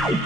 Welcome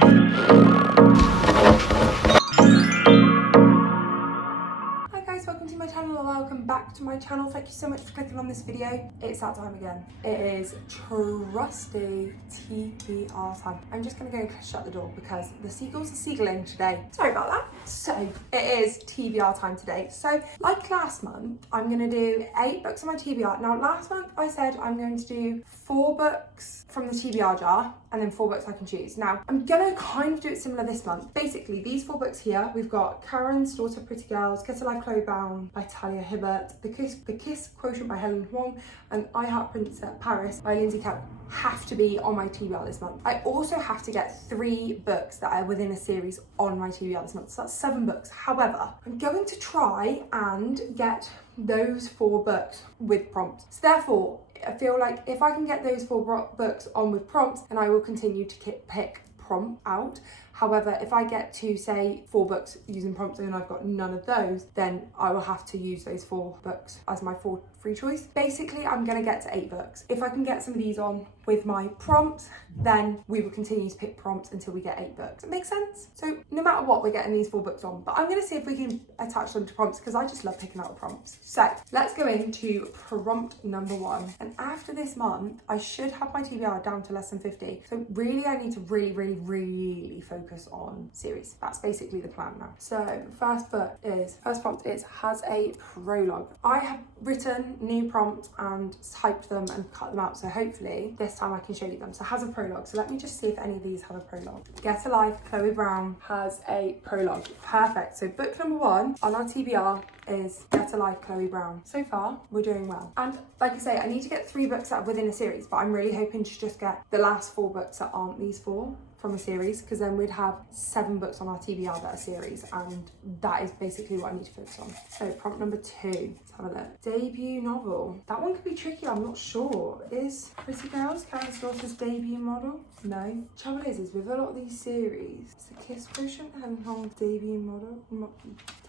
to my channel, or welcome back to my channel. Thank you so much for clicking on this video. It's that time again. It is trusty TBR time. I'm just gonna go shut the door because the seagulls are seagulling today. Sorry about that. So it is TBR time today. So like last month, I'm gonna do 8 books on my TBR. Now last month I said I'm going to do 4 books from the TBR jar and then 4 books I can choose. Now I'm gonna kind of do it similar this month. Basically these 4 books here, we've got Karen's Daughter Pretty Girls, Get a Life Chloe Brown by Talia Hibbert, The Kiss Quotient by Helen Huang, and I Heart Prince Paris by Lindsay Kelly have to be on my TBR this month. I also have to get 3 books that are within a series on my TBR this month, so that's 7 books. However, I'm going to try and get those 4 books with prompts. So therefore, I feel like if I can get those 4 books on with prompts, then I will continue to pick prompt out. However, if I get to say 4 books using prompts and I've got none of those, then I will have to use those 4 books as my free choice. Basically, I'm gonna get to 8 books. If I can get some of these on with my prompts, then we will continue to pick prompts until we get 8 books. It makes sense? So no matter what, we're getting these 4 books on, but I'm gonna see if we can attach them to prompts because I just love picking out the prompts. So let's go into prompt number 1. And after this month, I should have my TBR down to less than 50. So really, I need to really focus on series. That's basically the plan now. So first prompt is has a prologue. I have written new prompts and typed them and cut them out, so hopefully this time I can show you them. So has a prologue. So let me just see if any of these have a prologue. Get a Life Chloe Brown has a prologue. Perfect. So book number 1 on our TBR is Get a Life Chloe Brown. So far we're doing well, and like I say, I need to get 3 books that are within a series, but I'm really hoping to just get the last 4 books that aren't these 4 from a series, because then we'd have 7 books on our TBR that are series, and that is basically what I need to focus on. So prompt number 2, let's have a look. Debut novel. That one could be tricky, I'm not sure. Is Pretty Girls Karen's Daughter's debut model? No. Trouble is with a lot of these series, it's The Kiss Quotient and Hong's debut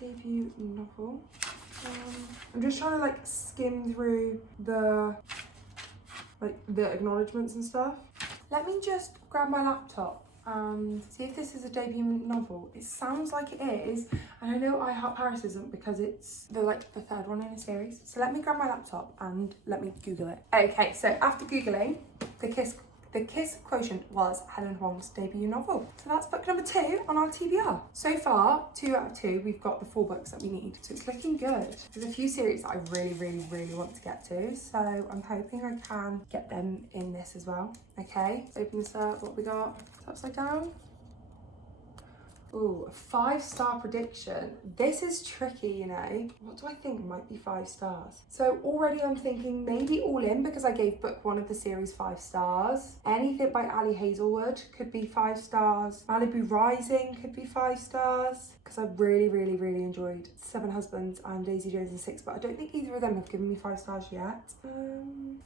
debut novel. I'm just trying to like skim through the acknowledgements and stuff. Let me just grab my laptop and see if this is a debut novel. It sounds like it is, and I know I Heart Paris isn't because it's the 3rd one in a series. So let me grab my laptop and let me Google it. Okay, so after Googling, The Kiss Quotient was Helen Huang's debut novel. So that's book number 2 on our TBR. So far, 2 out of 2, we've got the 4 books that we need. So it's looking good. There's a few series that I really want to get to, so I'm hoping I can get them in this as well. Okay, let's open this up. What we got? It's upside down. Ooh, a 5-star prediction. This is tricky, you know. What do I think might be 5 stars? So already I'm thinking maybe All In, because I gave book 1 of the series 5 stars. Anything by Ali Hazelwood could be 5 stars. Malibu Rising could be 5 stars, because I really enjoyed 7 Husbands and Daisy Jones and 6, but I don't think either of them have given me 5 stars yet.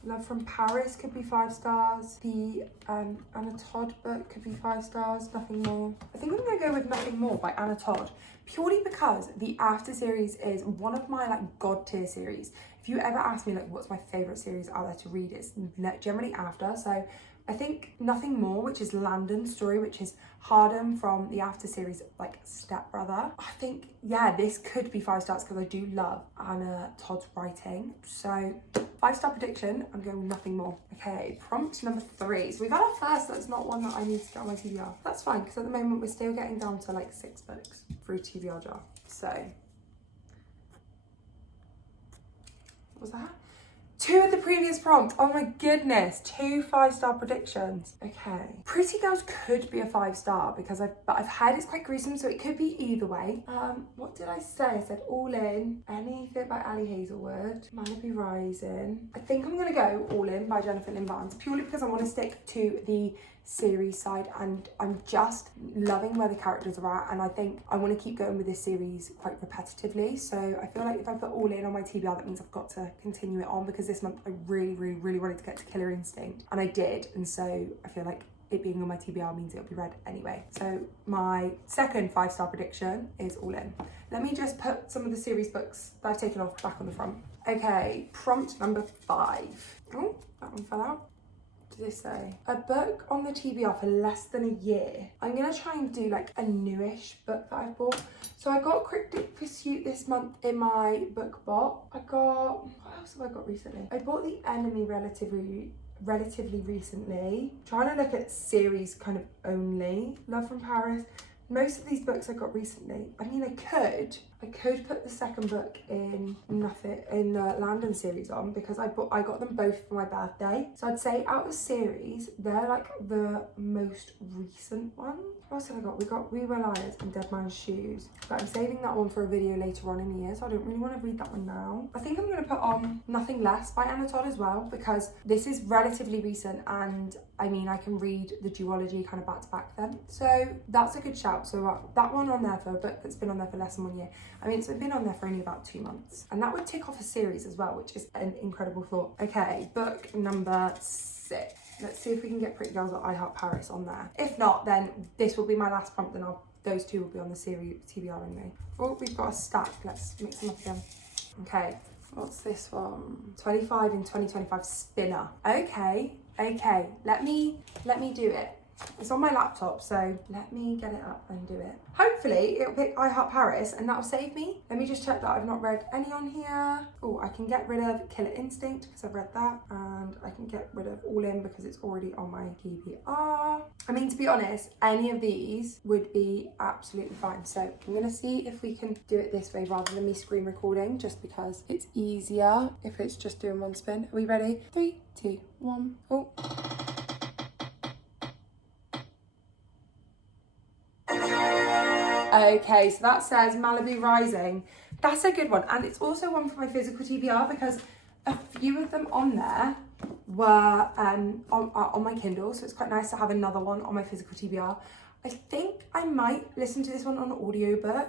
Love from Paris could be 5 stars. The Anna Todd book could be 5 stars, Nothing More. I think I'm gonna go with Nothing More by Anna Todd, purely because the After series is one of my god tier series. If you ever ask me what's my favourite series out there to read, it's generally After. So I think Nothing More, which is Landon's story, which is Hardham from the After series, stepbrother. I think, yeah, this could be 5 stars because I do love Anna Todd's writing. So 5-star prediction, I'm going with Nothing More. Okay, prompt number 3. So we've had our first, that's not one that I need to get on my TBR. That's fine, because at the moment we're still getting down to 6 books through TBR jar. So, what was that? 2 of the previous prompt. Oh my goodness, 2 5-star predictions. Okay, Pretty Girls could be a 5-star because I've heard it's quite gruesome, so it could be either way. What did I say? I said All In, anything by Ali Hazelwood, Malibu Rising. I think I'm gonna go All In by Jennifer Lynn Barnes, purely because I want to stick to the series side, and I'm just loving where the characters are at, and I think I want to keep going with this series quite repetitively. So I feel like if I put All In on my TBR, that means I've got to continue it on, because this month I really wanted to get to Killer Instinct, and I did, and so I feel like it being on my TBR means it'll be read anyway. So my second 5-star prediction is All In. Let me just put some of the series books that I've taken off back on the front. Okay, prompt number 5. Oh, that one fell out. does this say? A book on the TBR for less than a year. I'm gonna try and do like a newish book that I bought. So I got Cryptic Pursuit this month in my book bot. what else have I got recently? I bought The Enemy relatively recently. Trying to look at series kind of only. Love from Paris. Most of these books I got recently. I mean, I could put the second book in the Landon series on, because I got them both for my birthday. So I'd say out of series, they're like the most recent ones. What else have I got? We got We Were Liars and Dead Man's Shoes. But I'm saving that one for a video later on in the year, so I don't really want to read that one now. I think I'm going to put on Nothing Less by Anna Todd as well, because this is relatively recent, and I mean, I can read the duology kind of back to back then. So that's a good shout. So that one on there for a book that's been on there for less than 1 year. I mean, it's been on there for only about 2 months. And that would tick off a series as well, which is an incredible thought. Okay, book number 6. Let's see if we can get Pretty Girls at I Heart Paris on there. If not, then this will be my last prompt, and those two will be on the series TBR anyway. Oh, we've got a stack. Let's mix them up again. Okay, what's this one? 25 in 2025 spinner. Okay, let me do it. It's on my laptop, so let me get it up and do it. Hopefully it'll pick I Heart Paris, and that'll save me. Let me just check that I've not read any on here. Oh, I can get rid of Killer Instinct because I've read that, and I can get rid of All In because it's already on my TBR. I mean, to be honest, any of these would be absolutely fine. So I'm gonna see if we can do it this way rather than me screen recording, just because it's easier if it's just doing one spin. Are we ready? 3, 2, 1. Oh. Okay, so that says Malibu Rising. That's a good one, and it's also one for my physical TBR, because a few of them on there were on my Kindle, so it's quite nice to have another one on my physical TBR. I think I might listen to this one on audiobook,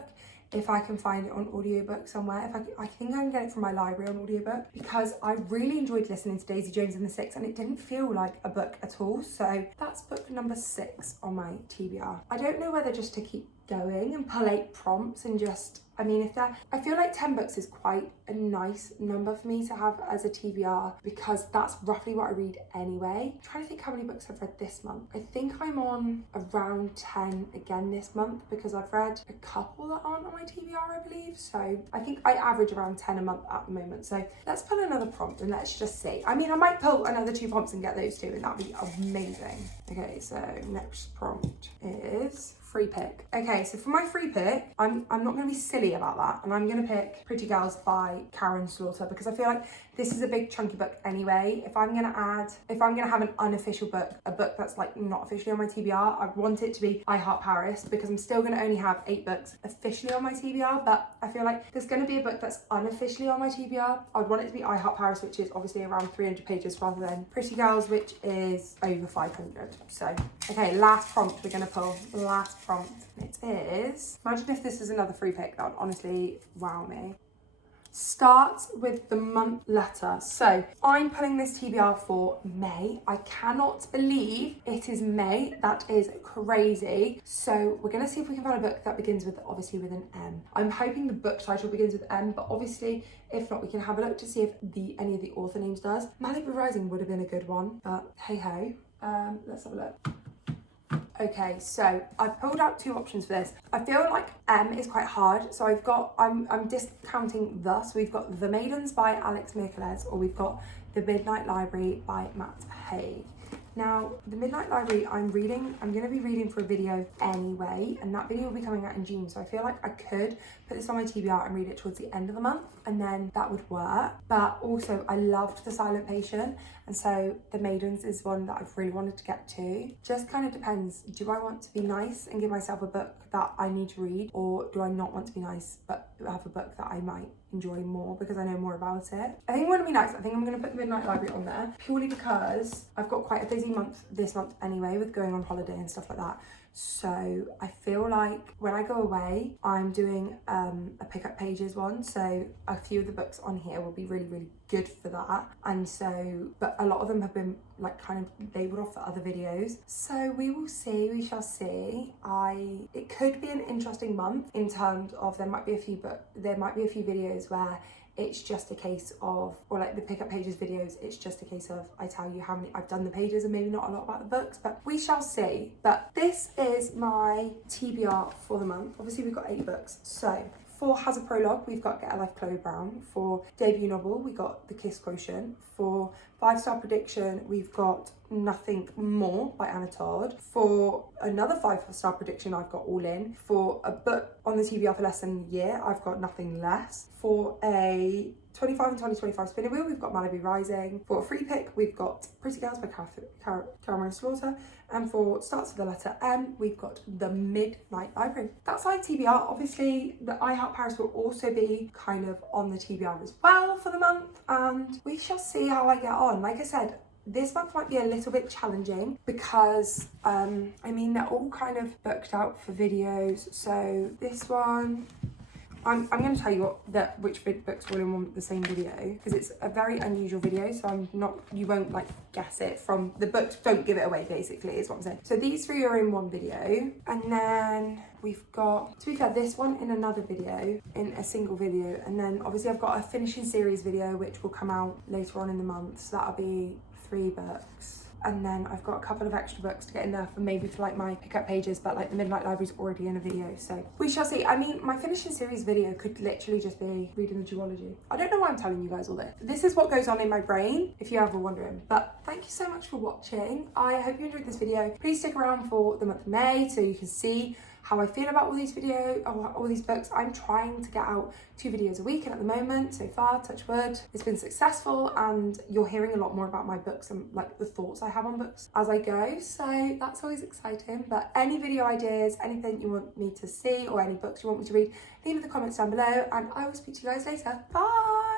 if I can find it on audiobook somewhere. I think I can get it from my library on audiobook, because I really enjoyed listening to Daisy Jones and the Six, and it didn't feel like a book at all. So that's book number 6 on my TBR. I don't know whether just to keep going and pull 8 prompts and just, I mean, I feel like 10 books is quite a nice number for me to have as a TBR, because that's roughly what I read anyway. I'm trying to think how many books I've read this month. I think I'm on around 10 again this month, because I've read a couple that aren't on my TBR, I believe. So I think I average around 10 a month at the moment. So let's pull another prompt and let's just see. I mean, I might pull another 2 prompts and get those 2, and that'd be amazing. Okay, so next prompt is free pick. Okay, so for my free pick, I'm not going to be silly about that, and I'm going to pick Pretty Girls by Karen Slaughter, because I feel like this is a big chunky book anyway. If I'm going to have an unofficial book, a book that's like not officially on my TBR, I want it to be I Heart Paris, because I'm still going to only have 8 books officially on my TBR, but I feel like there's going to be a book that's unofficially on my TBR. I'd want it to be I Heart Paris, which is obviously around 300 pages, rather than Pretty Girls, which is over 500. So, okay, last prompt we're going to pull. Last prompt. It is, imagine if this is another free pick, that would honestly wow me. Starts with the month letter. So I'm pulling this TBR for May. I cannot believe it is May. That is crazy. So we're gonna see if we can find a book that begins with, obviously, with an M. I'm hoping the book title begins with M, but obviously if not, we can have a look to see if any of the author names does. Malibu Rising would have been a good one, but hey ho. Let's have a look. Okay, so I've pulled out 2 options for this. I feel like M is quite hard, so I'm discounting thus. We've got The Maidens by Alex Michaeles, or we've got The Midnight Library by Matt Haig. Now, The Midnight Library, I'm going to be reading for a video anyway, and that video will be coming out in June, so I feel like I could put this on my TBR and read it towards the end of the month, and then that would work. But also, I loved The Silent Patient, and so The Maidens is one that I've really wanted to get to. Just kind of depends. Do I want to be nice and give myself a book that I need to read, or do I not want to be nice but have a book that I might enjoy more because I know more about it? I think I'm going to be nice. I think I'm going to put The Midnight Library on there, purely because I've got quite a busy month this month anyway, with going on holiday and stuff like that. So I feel like when I go away, I'm doing a pick up pages one, so a few of the books on here will be really, really good for that. And so, but a lot of them have been like kind of labelled off for other videos, so we will see, we shall see. It could be an interesting month in terms of there might be a few videos where it's just a case of, or like the pick up pages videos, it's just a case of I tell you how many I've done the pages and maybe not a lot about the books, but we shall see. But this is my TBR for the month. Obviously we've got 8 books, so for Has a Prologue, we've got Get a Life Chloe Brown. For debut novel, we got The Kiss Quotient. For 5-star prediction, we've got Nothing More by Anna Todd. For another 5-star prediction, I've got All In. For a book on the TBR for less than a year, I've got Nothing Less. For a 25 and 2025 spinner wheel, we've got Malibu Rising. For a free pick, we've got Pretty Girls by Cameron Slaughter. And for Starts with the Letter M, we've got The Midnight Library. That's like TBR. Obviously, the I Heart Paris will also be kind of on the TBR as well for the month, and we shall see how I get on. Like I said, this month might be a little bit challenging because, I mean, they're all kind of booked out for videos. So this one, I'm going to tell you which books were in the same video, because it's a very unusual video, so you won't like guess it from the books. Don't give it away, basically, is what I'm saying. So these 3 are in one video, and then we've got, to be fair, this one in another video, in a single video, and then obviously I've got a finishing series video which will come out later on in the month, so that'll be 3 books. And then I've got a couple of extra books to get in there for like my pickup pages, but like the Midnight Library's already in a video, so we shall see. I mean, my finishing series video could literally just be reading the duology. I don't know why I'm telling you guys all this. This is what goes on in my brain, if you're ever wondering. But thank you so much for watching. I hope you enjoyed this video. Please stick around for the month of May so you can see how I feel about all these books. I'm trying to get out 2 videos a week, and at the moment, so far, touch wood, it's been successful, and you're hearing a lot more about my books and like the thoughts I have on books as I go, so that's always exciting. But any video ideas, anything you want me to see, or any books you want me to read, leave in the comments down below, and I will speak to you guys later. Bye!